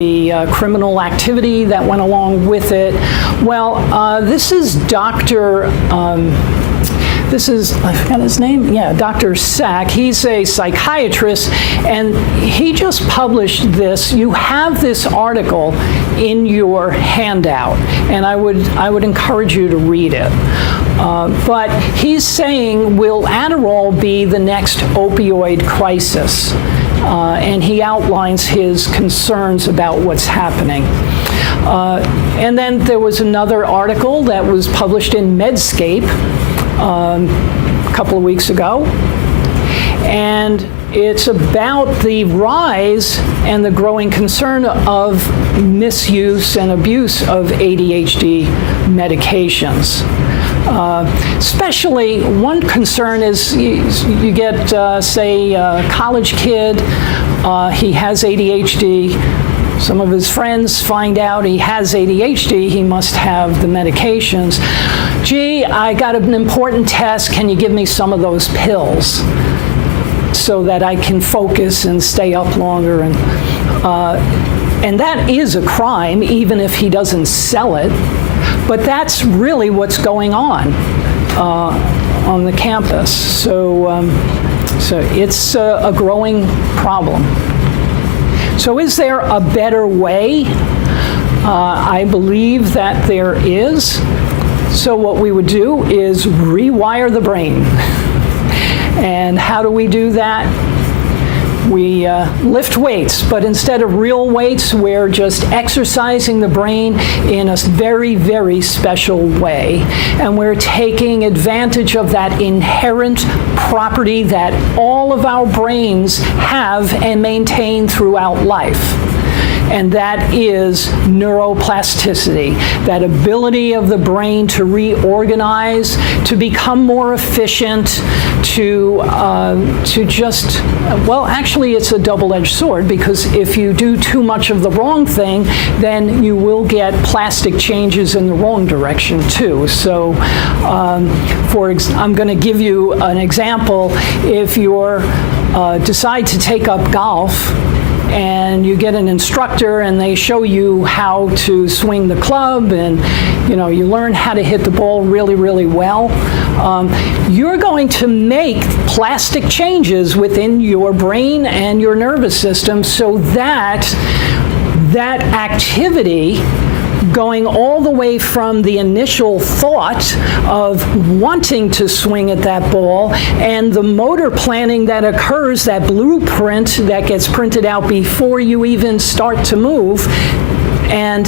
the criminal activity that went along with it. Well, this is I forgot his name? Yeah, Dr. Sack. He's a psychiatrist, and he just published this. You have this article in your handout, and I would encourage you to read it. But he's saying, will Adderall be the next opioid crisis? And he outlines his concerns about what's happening. And then there was another article that was published in Medscape a couple of weeks ago, and it's about the rise and the growing concern of misuse and abuse of ADHD medications. Especially one concern is you get, say, a college kid, he has ADHD. Some of his friends find out he has ADHD, he must have the medications. Gee, I got an important test, can you give me some of those pills so that I can focus and stay up longer? And that is a crime, even if he doesn't sell it. But that's really what's going on the campus. So it's a growing problem. So is there a better way? I believe that there is. So what we would do is rewire the brain. And how do we do that? We lift weights, but instead of real weights, we're just exercising the brain in a very, very special way. And we're taking advantage of that inherent property that all of our brains have and maintain throughout life. And that is neuroplasticity, that ability of the brain to reorganize, to become more efficient, to just, well, actually it's a double-edged sword, because if you do too much of the wrong thing, then you will get plastic changes in the wrong direction too. So I'm going to give you an example. If you decide to take up golf, and you get an instructor and they show you how to swing the club, and you learn how to hit the ball really, really well, you're going to make plastic changes within your brain and your nervous system so that that activity, going all the way from the initial thought of wanting to swing at that ball and the motor planning that occurs, that blueprint that gets printed out before you even start to move, and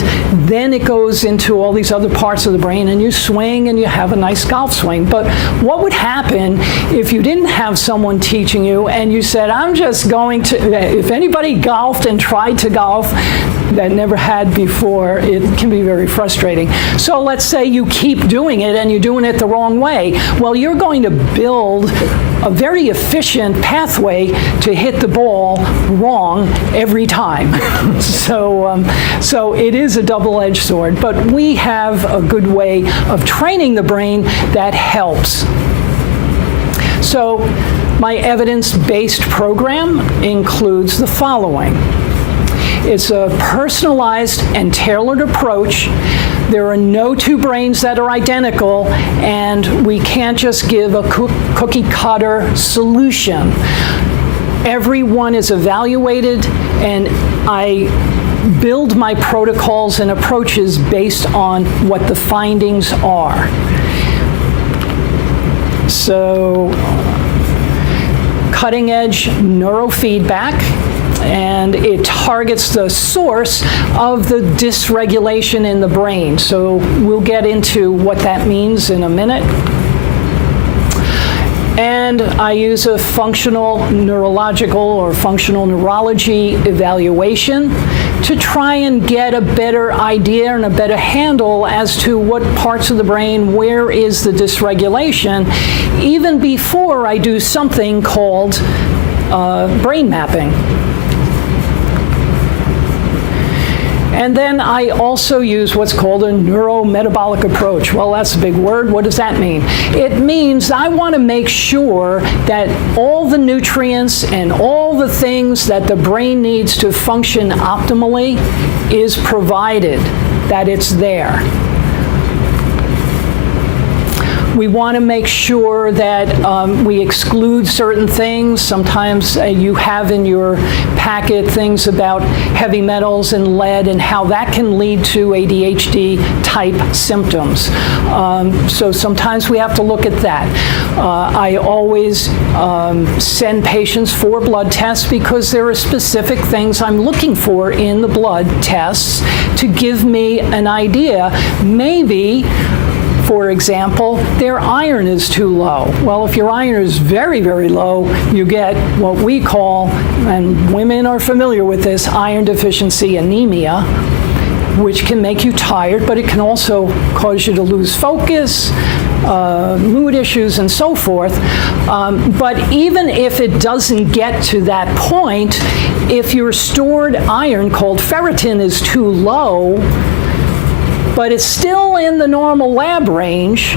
then it goes into all these other parts of the brain, and you swing and you have a nice golf swing. But what would happen if you didn't have someone teaching you and you said, I'm just going to, if anybody golfed and tried to golf that never had before, it can be very frustrating. So let's say you keep doing it and you're doing it the wrong way. Well, you're going to build a very efficient pathway to hit the ball wrong every time. So it is a double-edged sword, but we have a good way of training the brain that helps. So my evidence-based program includes the following. It's a personalized and tailored approach. There are no two brains that are identical, and we can't just give a cookie-cutter solution. Everyone is evaluated, and I build my protocols and approaches based on what the findings are. So, cutting-edge neurofeedback, and it targets the source of the dysregulation in the brain. So we'll get into what that means in a minute. And I use a functional neurological or functional neurology evaluation to try and get a better idea and a better handle as to what parts of the brain, where is the dysregulation, even before I do something called brain mapping. And then I also use what's called a neurometabolic approach. Well, that's a big word. What does that mean? It means I want to make sure that all the nutrients and all the things that the brain needs to function optimally is provided, that it's there. We want to make sure that we exclude certain things. Sometimes you have in your packet things about heavy metals and lead and how that can lead to ADHD type symptoms. So sometimes we have to look at that. I always send patients for blood tests because there are specific things I'm looking for in the blood tests to give me an idea. Maybe, for example, their iron is too low. Well, if your iron is very, very low, you get what we call, and women are familiar with this, iron deficiency anemia, which can make you tired, but it can also cause you to lose focus, mood issues, and so forth. But even if it doesn't get to that point, if your stored iron, called ferritin, is too low, but it's still in the normal lab range,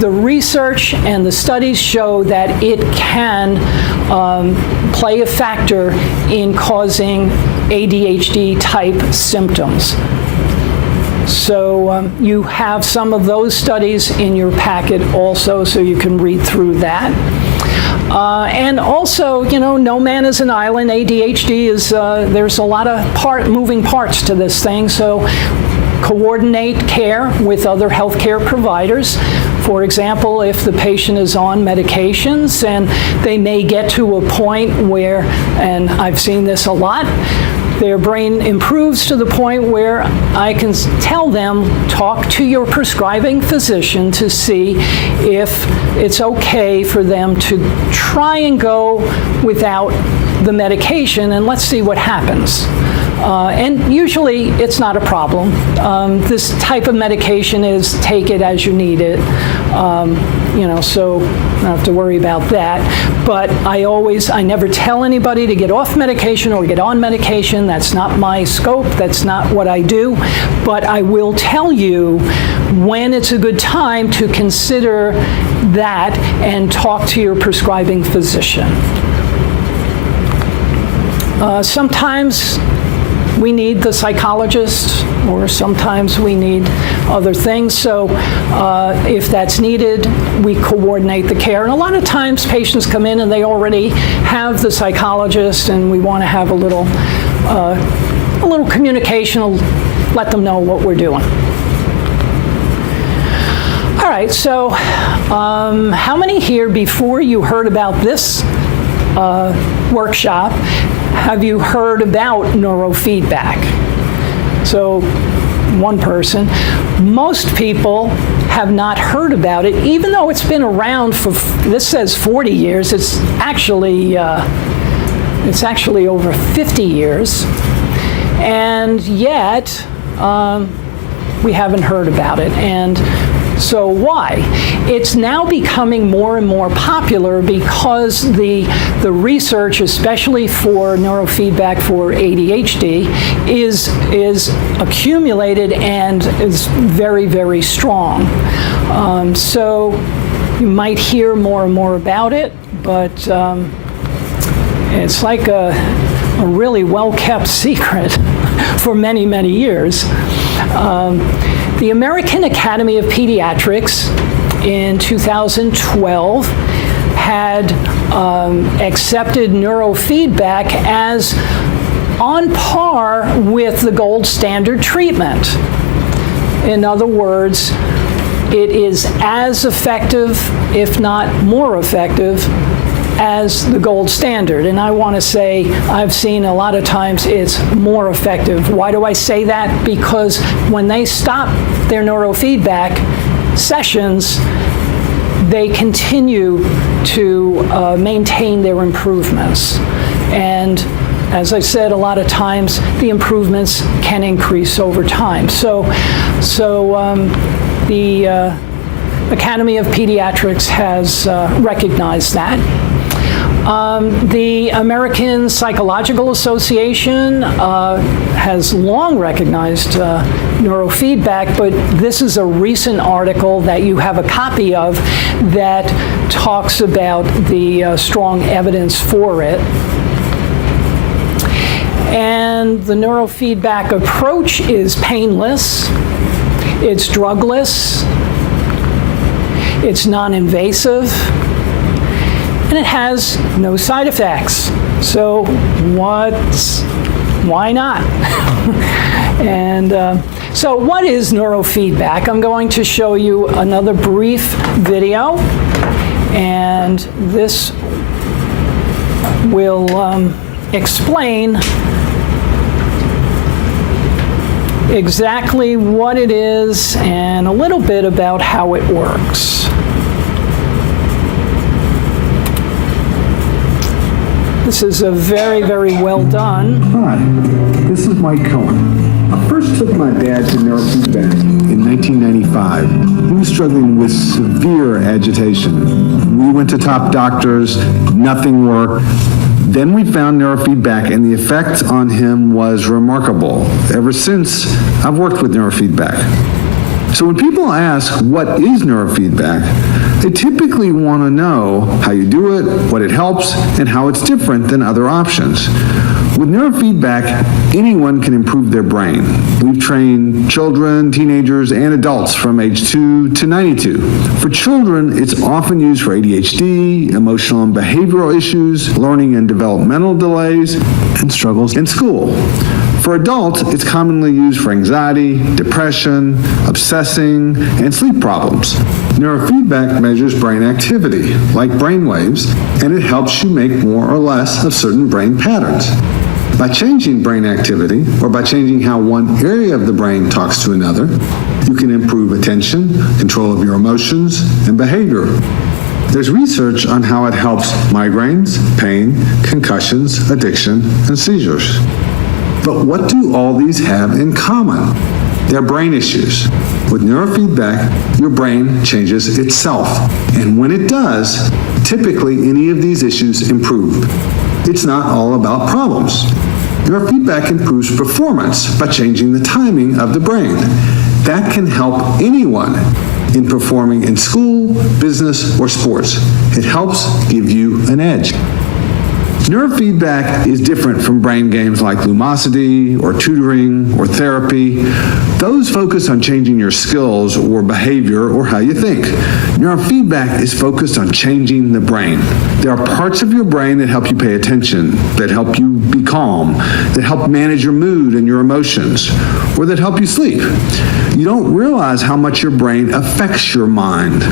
the research and the studies show that it can play a factor in causing ADHD type symptoms. So you have some of those studies in your packet also, so you can read through that. And also, you know, no man is an island. ADHD is, there's a lot of moving parts to this thing, so coordinate care with other healthcare providers. For example, if the patient is on medications and they may get to a point where, and I've seen this a lot, their brain improves to the point where I can tell them, talk to your prescribing physician to see if it's okay for them to try and go without the medication, and let's see what happens. And usually it's not a problem. This type of medication is take it as you need it, you know, so I don't have to worry about that. But I never tell anybody to get off medication or get on medication. That's not my scope. That's not what I do. But I will tell you when it's a good time to consider that and talk to your prescribing physician. Sometimes we need the psychologist, or sometimes we need other things. So if that's needed, we coordinate the care. And a lot of times patients come in and they already have the psychologist, and we want to have a little communication, let them know what we're doing. All right, so how many here, before you heard about this workshop, have you heard about neurofeedback? So one person. Most people have not heard about it, even though it's been around for, this says 40 years, it's actually over 50 years, and yet we haven't heard about it. And so why? It's now becoming more and more popular because the research, especially for neurofeedback for ADHD, is accumulated and is very, very strong. So you might hear more and more about it, but it's like a really well-kept secret for many, many years. The American Academy of Pediatrics in 2012 had accepted neurofeedback as on par with the gold standard treatment. In other words, it is as effective, if not more effective, as the gold standard. And I want to say, I've seen a lot of times it's more effective. Why do I say that? Because when they stop their neurofeedback sessions, they continue to maintain their improvements. And as I said, a lot of times the improvements can increase over time. So the Academy of Pediatrics has recognized that. The American Psychological Association has long recognized neurofeedback, but this is a recent article that you have a copy of that talks about the strong evidence for it. And the neurofeedback approach is painless, it's drugless, it's non-invasive, and it has no side effects. So why not? And so what is neurofeedback? I'm going to show you another brief video, and this will explain exactly what it is and a little bit about how it works. This is a very, very well done. Hi, this is Mike Cohen. I first took my dad to neurofeedback in 1995. He was struggling with severe agitation. We went to top doctors, nothing worked. Then we found neurofeedback, and the effect on him was remarkable. Ever since, I've worked with neurofeedback. So when people ask, what is neurofeedback, they typically want to know how you do it, what it helps, and how it's different than other options. With neurofeedback, anyone can improve their brain. We've trained children, teenagers, and adults from age 2 to 92. For children, it's often used for ADHD, emotional and behavioral issues, learning and developmental delays, and struggles in school. For adults, it's commonly used for anxiety, depression, obsessing, and sleep problems. Neurofeedback measures brain activity, like brain waves, and it helps you make more or less of certain brain patterns. By changing brain activity, or by changing how one area of the brain talks to another, you can improve attention, control of your emotions, and behavior. There's research on how it helps migraines, pain, concussions, addiction, and seizures. But what do all these have in common? They're brain issues. With neurofeedback, your brain changes itself. And when it does, typically any of these issues improve. It's not all about problems. Neurofeedback improves performance by changing the timing of the brain. That can help anyone in performing in school, business, or sports. It helps give you an edge. Neurofeedback is different from brain games like Lumosity or tutoring or therapy. Those focus on changing your skills or behavior or how you think. Neurofeedback is focused on changing the brain. There are parts of your brain that help you pay attention, that help you be calm, that help manage your mood and your emotions, or that help you sleep. You don't realize how much your brain affects your mind.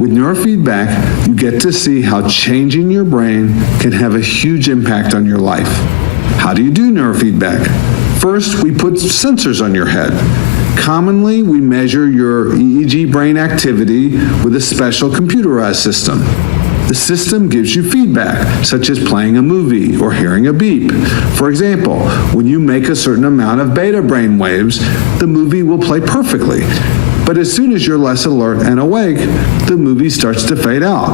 With neurofeedback, you get to see how changing your brain can have a huge impact on your life. How do you do neurofeedback? First, we put sensors on your head. Commonly, we measure your EEG brain activity with a special computerized system. The system gives you feedback, such as playing a movie or hearing a beep. For example, when you make a certain amount of beta brain waves, the movie will play perfectly. But as soon as you're less alert and awake, the movie starts to fade out.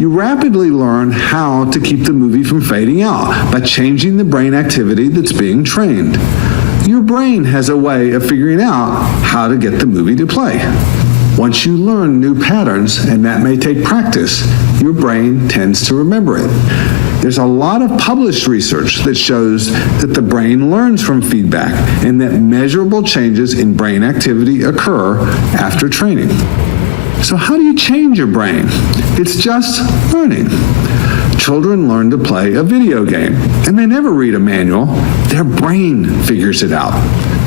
You rapidly learn how to keep the movie from fading out by changing the brain activity that's being trained. Your brain has a way of figuring out how to get the movie to play. Once you learn new patterns, and that may take practice, your brain tends to remember it. There's a lot of published research that shows that the brain learns from feedback and that measurable changes in brain activity occur after training. So how do you change your brain? It's just learning. Children learn to play a video game, and they never read a manual. Their brain figures it out.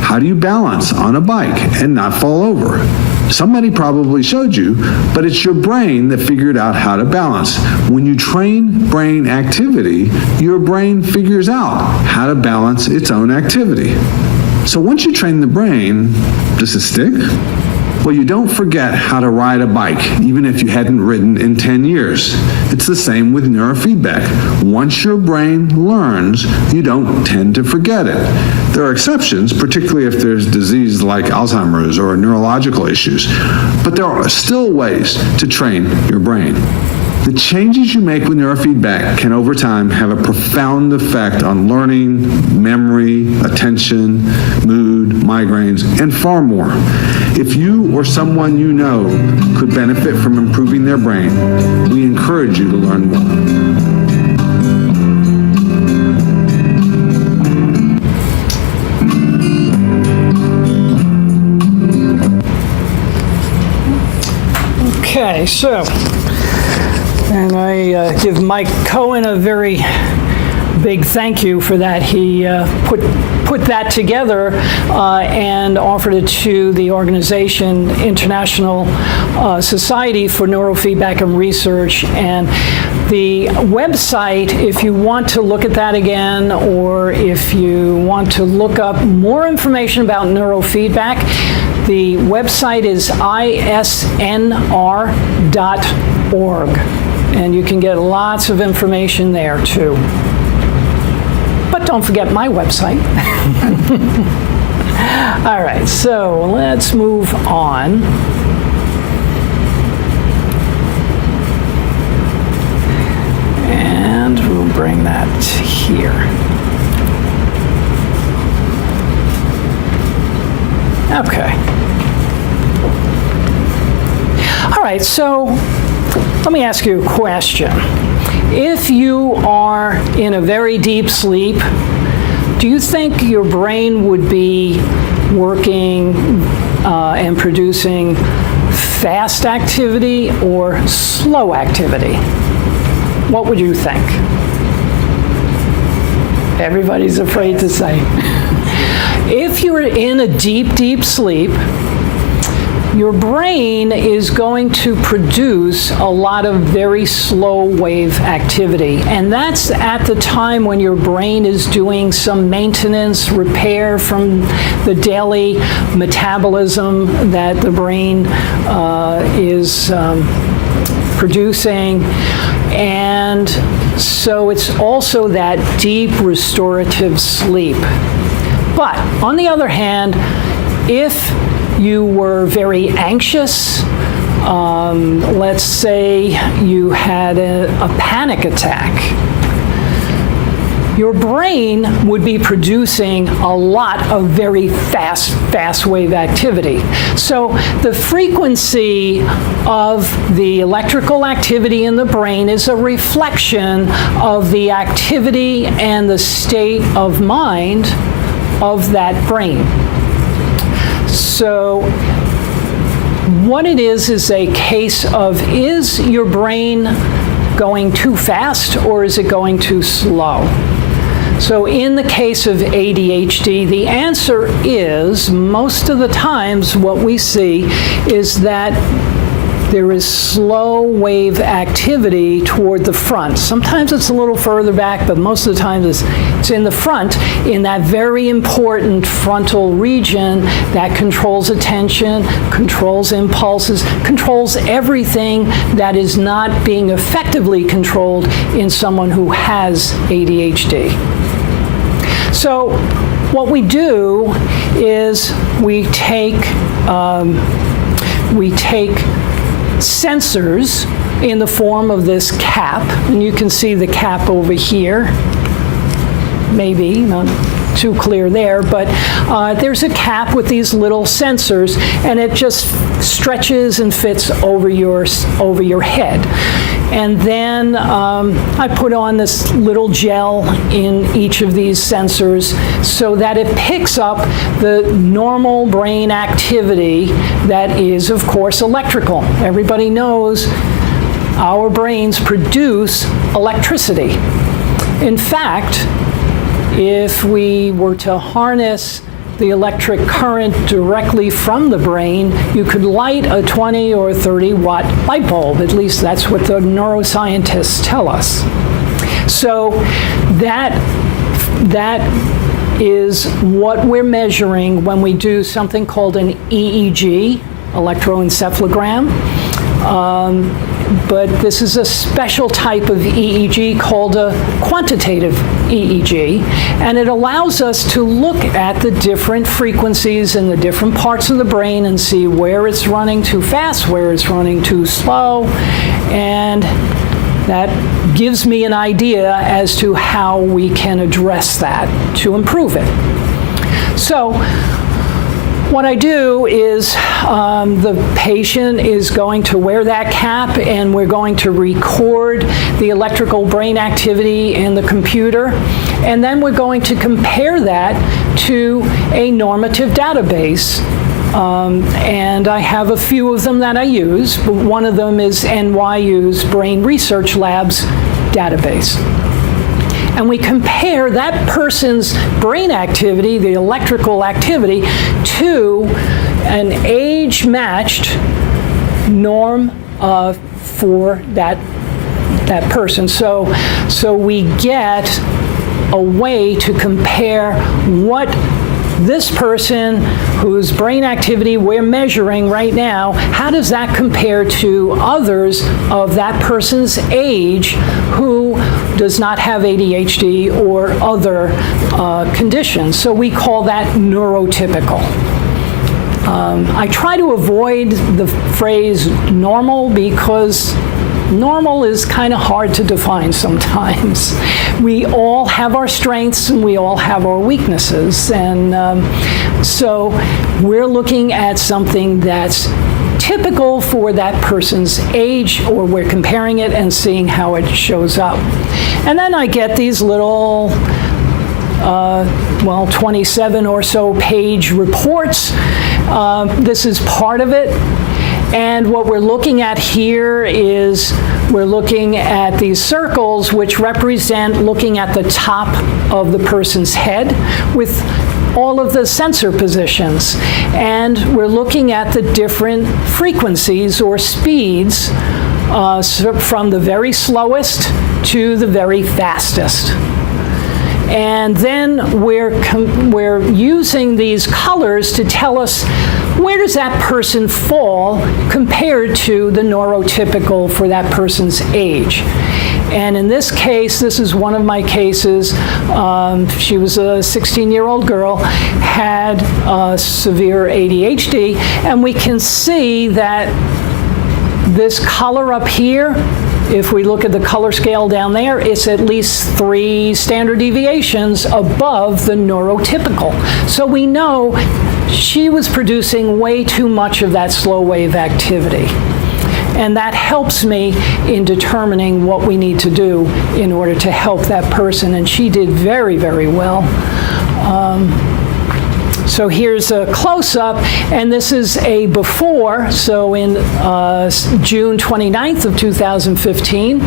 How do you balance on a bike and not fall over? Somebody probably showed you, but it's your brain that figured out how to balance. When you train brain activity, your brain figures out how to balance its own activity. So once you train the brain, does it stick? Well, you don't forget how to ride a bike, even if you hadn't ridden in 10 years. It's the same with neurofeedback. Once your brain learns, you don't tend to forget it. There are exceptions, particularly if there's disease like Alzheimer's or neurological issues, but there are still ways to train your brain. The changes you make with neurofeedback can over time have a profound effect on learning, memory, attention, mood, migraines, and far more. If you or someone you know could benefit from improving their brain, we encourage you to learn more. Okay, so, and I give Mike Cohen a very big thank you for that. He put that together and offered it to the organization International Society for Neurofeedback and Research. And the website, if you want to look at that again, or if you want to look up more information about neurofeedback, the website is isnr.org, and you can get lots of information there too. But don't forget my website. All right, so let's move on. And we'll bring that here. Okay. All right, so let me ask you a question. If you are in a very deep sleep, do you think your brain would be working and producing fast activity or slow activity? What would you think? Everybody's afraid to say. If you're in a deep, deep sleep, your brain is going to produce a lot of very slow wave activity. And that's at the time when your brain is doing some maintenance, repair from the daily metabolism that the brain is producing. And so it's also that deep restorative sleep. But on the other hand, if you were very anxious, let's say you had a panic attack, your brain would be producing a lot of very fast wave activity. So the frequency of the electrical activity in the brain is a reflection of the activity and the state of mind of that brain. So what it is a case of, is your brain going too fast or is it going too slow? So in the case of ADHD, the answer is, most of the times what we see is that there is slow wave activity toward the front. Sometimes it's a little further back, but most of the time it's in the front, in that very important frontal region that controls attention, controls impulses, controls everything that is not being effectively controlled in someone who has ADHD. So what we do is we take sensors in the form of this cap, and you can see the cap over here. Maybe not too clear there, but there's a cap with these little sensors, and it just stretches and fits over your head. And then I put on this little gel in each of these sensors so that it picks up the normal brain activity that is, of course, electrical. Everybody knows our brains produce electricity. In fact, if we were to harness the electric current directly from the brain, you could light a 20 or 30 watt light bulb. At least that's what the neuroscientists tell us. So that is what we're measuring when we do something called an EEG, electroencephalogram. But this is a special type of EEG called a quantitative EEG, and it allows us to look at the different frequencies in the different parts of the brain and see where it's running too fast, where it's running too slow, and that gives me an idea as to how we can address that to improve it. So what I do is the patient is going to wear that cap, and we're going to record the electrical brain activity in the computer, and then we're going to compare that to a normative database. And I have a few of them that I use, but one of them is NYU's Brain Research Labs database. And we compare that person's brain activity, the electrical activity, to an age-matched norm for that person. So we get a way to compare what this person whose brain activity we're measuring right now, how does that compare to others of that person's age who does not have ADHD or other conditions? So we call that neurotypical. I try to avoid the phrase normal because normal is kind of hard to define sometimes. We all have our strengths and we all have our weaknesses. And so we're looking at something that's typical for that person's age, or we're comparing it and seeing how it shows up. And then I get these little 27 or so page reports. This is part of it. And what we're looking at here is we're looking at these circles which represent looking at the top of the person's head with all of the sensor positions. And we're looking at the different frequencies or speeds from the very slowest to the very fastest. And then we're using these colors to tell us where does that person fall compared to the neurotypical for that person's age. And in this case, this is one of my cases. She was a 16-year-old girl, had severe ADHD, and we can see that this color up here, if we look at the color scale down there, it's at least 3 standard deviations above the neurotypical. So we know she was producing way too much of that slow wave activity. And that helps me in determining what we need to do in order to help that person. And she did very, very well. So here's a close-up, and this is a before. So in June 29th of 2015,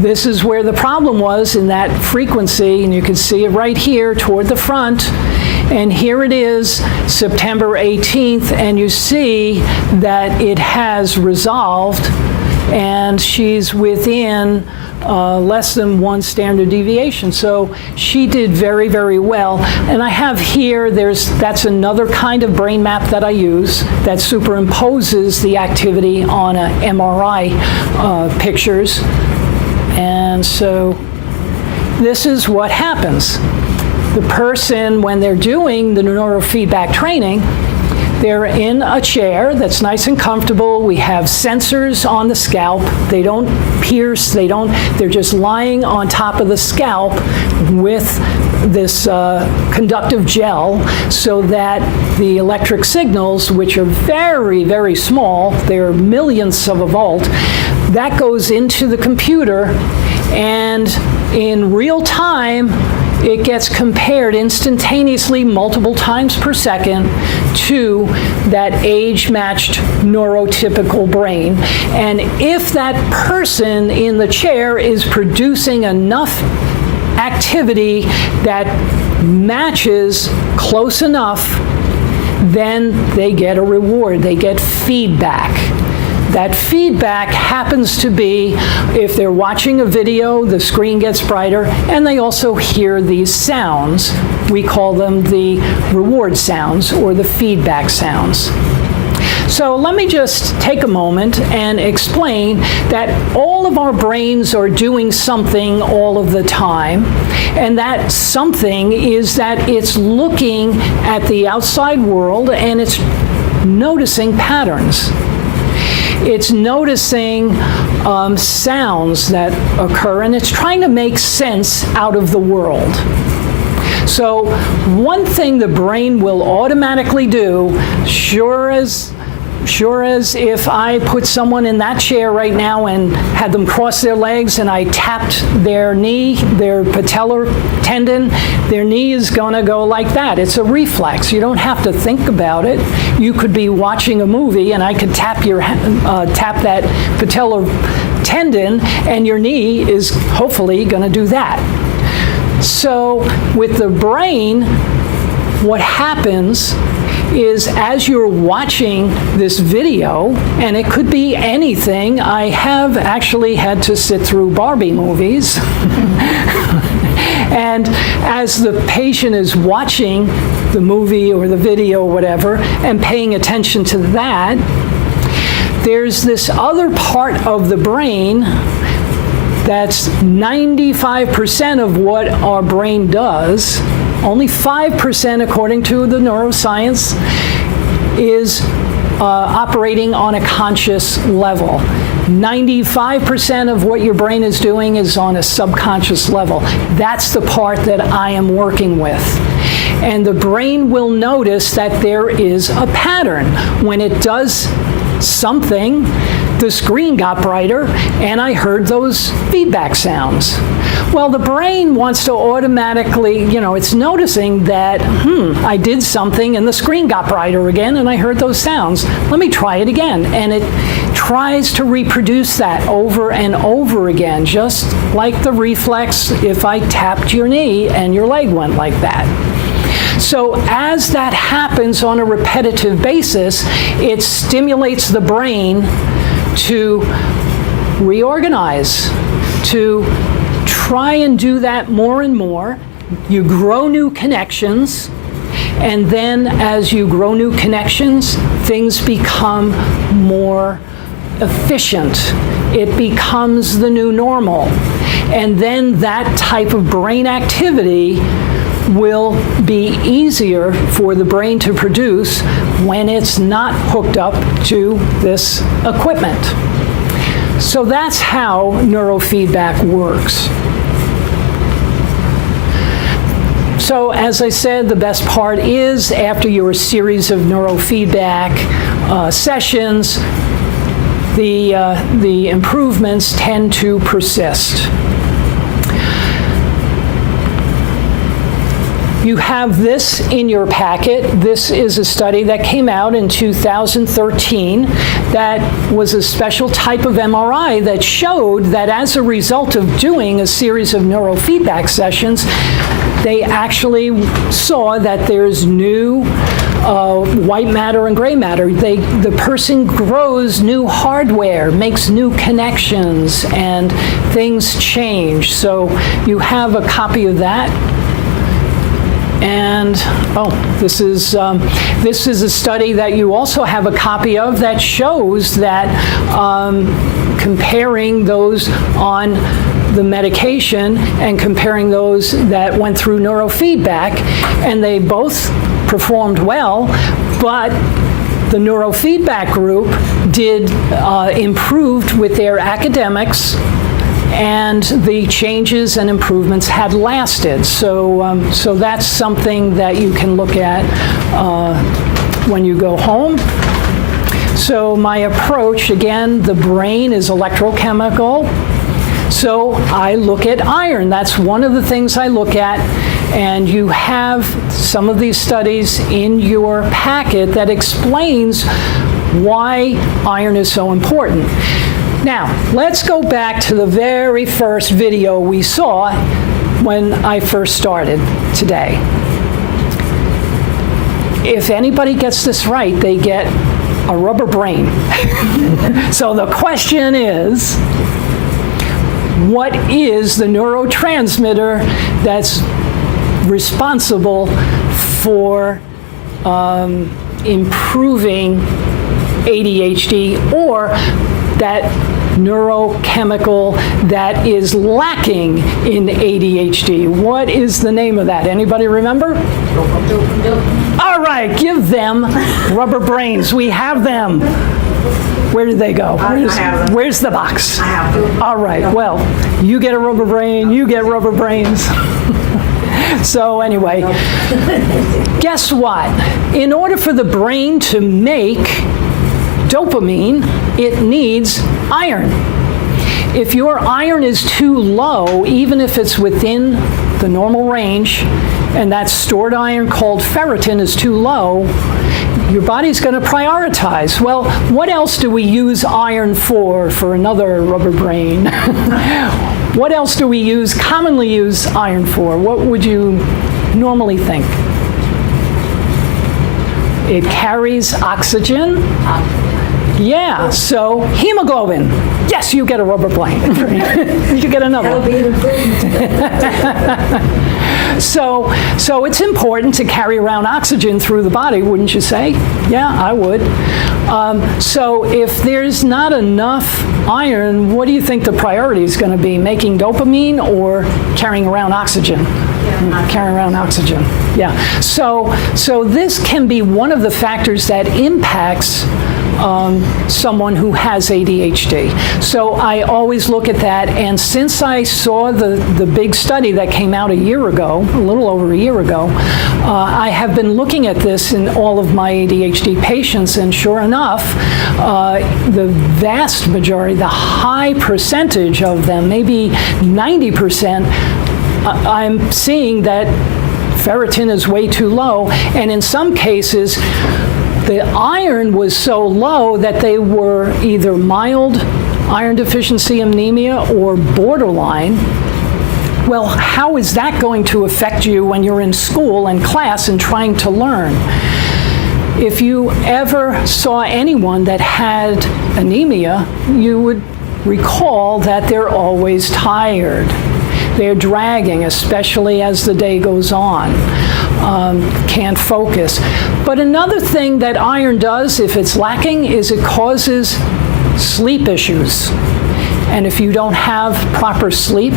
this is where the problem was in that frequency, and you can see it right here toward the front. And here it is, September 18th, and you see that it has resolved, and she's within less than 1 standard deviation. So she did very, very well. And I have here, that's another kind of brain map that I use that superimposes the activity on a MRI pictures. And so this is what happens. The person, when they're doing the neurofeedback training, they're in a chair that's nice and comfortable. We have sensors on the scalp. They don't pierce, they're just lying on top of the scalp with this conductive gel so that the electric signals, which are very, very small, they're millionths of a volt, that goes into the computer, and in real time, it gets compared instantaneously multiple times per second to that age-matched neurotypical brain. And if that person in the chair is producing enough activity that matches close enough, then they get a reward, they get feedback. That feedback happens to be, if they're watching a video, the screen gets brighter, and they also hear these sounds. We call them the reward sounds or the feedback sounds. So let me just take a moment and explain that all of our brains are doing something all of the time, and that something is that it's looking at the outside world and it's noticing patterns. It's noticing sounds that occur, and it's trying to make sense out of the world. So one thing the brain will automatically do, sure as if I put someone in that chair right now and had them cross their legs and I tapped their knee, their patellar tendon, their knee is going to go like that. It's a reflex. You don't have to think about it. You could be watching a movie and I could tap that patellar tendon and your knee is hopefully going to do that. So with the brain, what happens is as you're watching this video, and it could be anything, I have actually had to sit through Barbie movies, and as the patient is watching the movie or the video or whatever, and paying attention to that, there's this other part of the brain that's 95% of what our brain does. Only 5%, according to the neuroscience, is operating on a conscious level. 95% of what your brain is doing is on a subconscious level. That's the part that I am working with. And the brain will notice that there is a pattern. When it does something, the screen got brighter, and I heard those feedback sounds. Well, the brain wants to automatically, it's noticing that, I did something and the screen got brighter again and I heard those sounds. Let me try it again. And it tries to reproduce that over and over again, just like the reflex if I tapped your knee and your leg went like that. So as that happens on a repetitive basis, it stimulates the brain to reorganize, to try and do that more and more. You grow new connections, and then as you grow new connections, things become more efficient. It becomes the new normal. And then that type of brain activity will be easier for the brain to produce when it's not hooked up to this equipment. So that's how neurofeedback works. So as I said, the best part is after your series of neurofeedback sessions, the improvements tend to persist. You have this in your packet. This is a study that came out in 2013 that was a special type of MRI that showed that as a result of doing a series of neurofeedback sessions, they actually saw that there's new white matter and gray matter. The person grows new hardware, makes new connections, and things change. So you have a copy of that. And this is a study that you also have a copy of that shows that comparing those on the medication and comparing those that went through neurofeedback, and they both performed well, but the neurofeedback group did improved with their academics, and the changes and improvements had lasted. So that's something that you can look at when you go home. So my approach, again, the brain is electrochemical. So I look at iron. That's one of the things I look at. And you have some of these studies in your packet that explains why iron is so important. Now, let's go back to the very first video we saw when I first started today. If anybody gets this right, they get a rubber brain. So the question is, what is the neurotransmitter that's responsible for improving ADHD, or that neurochemical that is lacking in ADHD? What is the name of that? Anybody remember? All right, give them rubber brains. We have them. Where did they go? I have them. Where's the box? I have them. All right, well, you get a rubber brain, you get rubber brains. So anyway, guess what? In order for the brain to make dopamine, it needs iron. If your iron is too low, even if it's within the normal range, and that stored iron called ferritin is too low, your body's going to prioritize. Well, what else do we use iron for another rubber brain? What else do we commonly use iron for? What would you normally think? It carries oxygen. Yeah, so hemoglobin. Yes, you get a rubber brain. You get another one. That'll be an improvement. So it's important to carry around oxygen through the body, wouldn't you say? Yeah, I would. So if there's not enough iron, what do you think the priority is going to be? Making dopamine or carrying around oxygen? Carrying around oxygen. Yeah. So this can be one of the factors that impacts someone who has ADHD. So I always look at that, and since I saw the big study that came out a year ago, a little over a year ago, I have been looking at this in all of my ADHD patients, and sure enough, the vast majority, the high percentage of them, maybe 90%, I'm seeing that ferritin is way too low, and in some cases, the iron was so low that they were either mild iron deficiency anemia or borderline. Well, how is that going to affect you when you're in school and class and trying to learn? If you ever saw anyone that had anemia, you would recall that they're always tired. They're dragging, especially as the day goes on. Can't focus. But another thing that iron does, if it's lacking, is it causes sleep issues. And if you don't have proper sleep,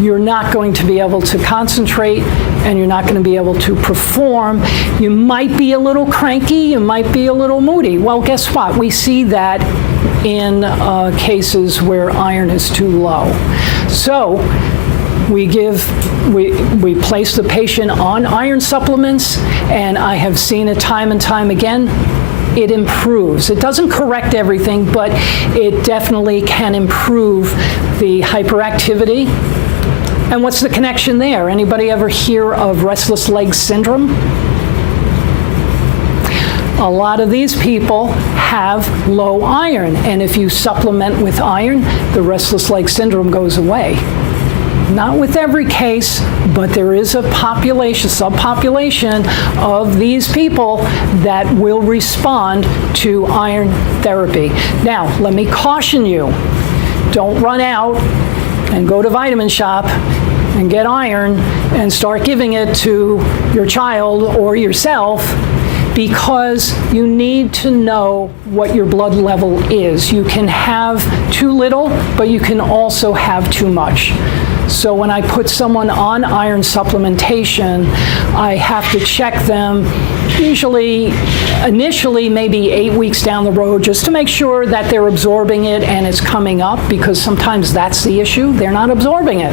you're not going to be able to concentrate, and you're not going to be able to perform. You might be a little cranky, you might be a little moody. Well, guess what? We see that in cases where iron is too low. So we place the patient on iron supplements, and I have seen it time and time again. It improves. It doesn't correct everything, but it definitely can improve the hyperactivity. And what's the connection there? Anybody ever hear of restless leg syndrome? A lot of these people have low iron, and if you supplement with iron, the restless leg syndrome goes away. Not with every case, but there is a subpopulation of these people that will respond to iron therapy. Now, let me caution you. Don't run out and go to Vitamin Shop and get iron and start giving it to your child or yourself, because you need to know what your blood level is. You can have too little, but you can also have too much. So when I put someone on iron supplementation, I have to check them initially maybe 8 weeks down the road, just to make sure that they're absorbing it and it's coming up, because sometimes that's the issue. They're not absorbing it.